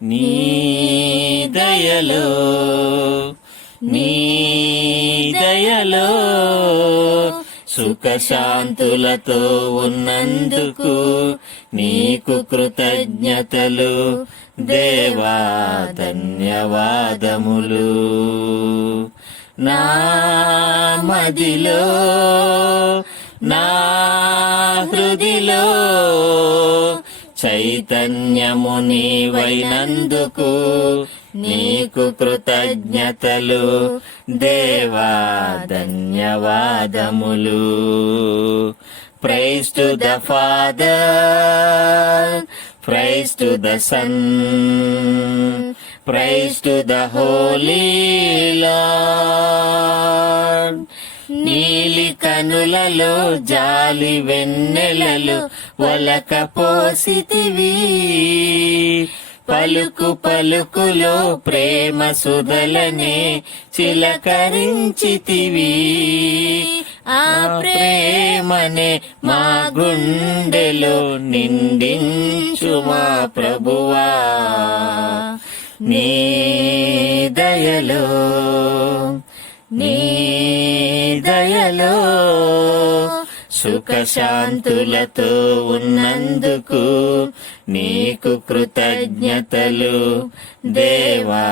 నీ దయలో నీ దయలో సుఖశాంతులతో ఉన్నందుకు నీకు కృతజ్ఞతలు దేవా, ధన్యవాదములు. నా మదిలో నా హృదిలో చైతన్యము నీవైనందుకు నీకు కృతజ్ఞతలు దేవా, ధన్యవాదములు. Praise to the father, praise to the son, praise to the holy lord. నీలి కనులలో జాలి వెన్నెలలు ఒలక పోసితివి, పలుకు పలుకులో ప్రేమ సుధలనే చిలకరించితివి. ఆ ప్రేమనే మా గుండెలో నిండించు మా ప్రభువా. నీ దయలో నీ దయలో సుఖశాంతులతో ఉన్నందుకు నీకు కృతజ్ఞతలు దేవా,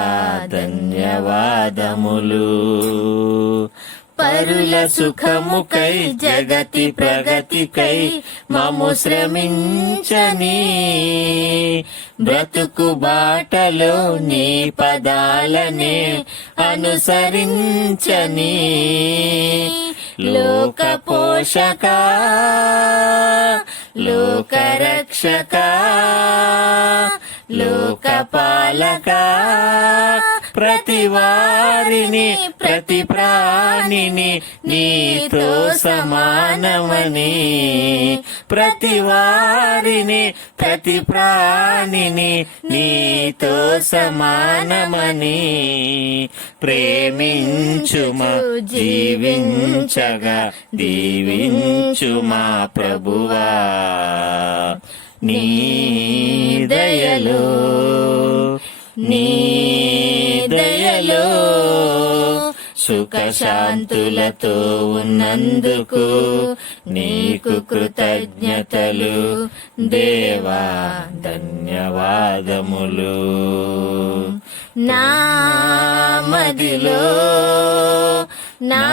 ధన్యవాదములు. పరుల సుఖముకై జగతి ప్రగతికై మము శ్రమించని, బ్రతుకు బాటలో నీ పదాలనే అనుసరించని. లోక పోషక లోక రక్షక లోక పాలక, ప్రతి వారిని ప్రతి ప్రాణిని నీతో సమానమని, ప్రతి వారిని ప్రతి ప్రాణిని నీతో సమానమని ప్రేమించుమా, జీవించగా దీవించు మా ప్రభువా. నీ దయలో నీ దయలో సుఖశాంతులతో ఉన్నందుకు నీకు కృతజ్ఞతలు దేవా, ధన్యవాదములు. నా మదిలో నా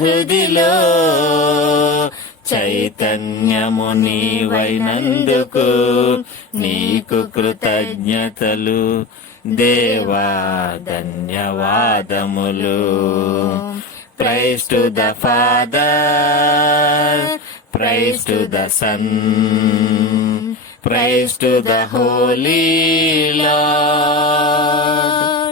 హృదిలో చైతన్యము నీవైనందుకు నీకు కృతజ్ఞతలు దేవా, ధన్యవాదములు. Praise to the father, praise to the son, praise to the holy lord.